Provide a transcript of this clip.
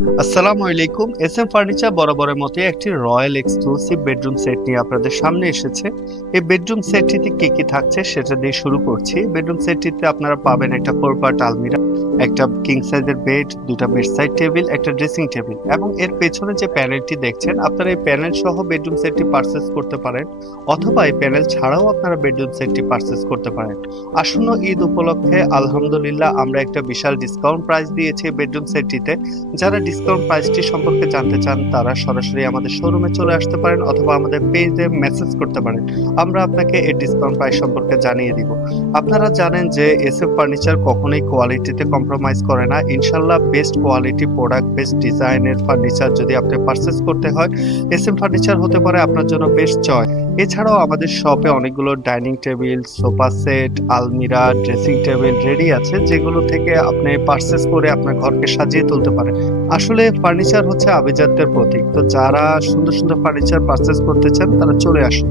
আসসালামু আলাইকুম। SM furniture বরাবরের মতোই একটি রয়্যাল এক্সক্লুসিভ বেডরুম সেট নিয়ে আপনাদের সামনে এসেছে। এই বেডরুম সেটটিতে কি কি থাকছে সেটা দিয়ে শুরু করছি। বেডরুম সেটটিতে আপনারা পাবেন একটা 4 পার্ট আলমিরা, একটা কিং সাইজের বেড, দুটো বেডসাইড টেবিল, একটা ড্রেসিং টেবিল এবং এর পেছনে যে প্যানেলটি দেখছেন আপনারা এই প্যানেল সহ বেডরুম সেটটি পারচেজ করতে পারেন, অথবা এই প্যানেল ছাড়াও আপনারা বেডরুম সেটটি পারচেজ করতে পারেন। আসন্ন ঈদ উপলক্ষে আলহামদুলিল্লাহ আমরা একটা বিশাল ডিসকাউন্ট প্রাইস দিয়েছি বেডরুম সেটটিতে। যারা ডিসকাউন্ট প্রাইসটি সম্পর্কে জানতে চান তারা সরাসরি আমাদের শোরুমে চলে আসতে পারেন, অথবা আমাদের পেজে মেসেজ করতে পারেন। আমরা আপনাকে এই ডিসকাউন্ট প্রাইস সম্পর্কে জানিয়ে দিব। আপনারা জানেন যে এসএফ ফার্নিচার কখনোই কোয়ালিটিতে কম্প্রোমাইজ করে না। ইনশাল্লাহ বেস্ট কোয়ালিটি প্রোডাক্ট, বেস্ট ডিজাইনের ফার্নিচার যদি আপনি পারচেজ করতে হয়, এসএম ফার্নিচার হতে পারে আপনার জন্য বেস্ট চয়েস। এছাড়াও আমাদের শপে অনেকগুলো ডাইনিং টেবিল, সোফা সেট, আলমিরা, ড্রেসিং টেবিল রেডি আছে, যেগুলো থেকে আপনি পারচেজ করে আপনার ঘরকে সাজিয়ে তুলতে পারেন। আসলে ফার্নিচার হচ্ছে আভিজাত্যের প্রতীক। তো যারা সুন্দর সুন্দর ফার্নিচার পারচেজ করতে চান তারা চলে আসুন।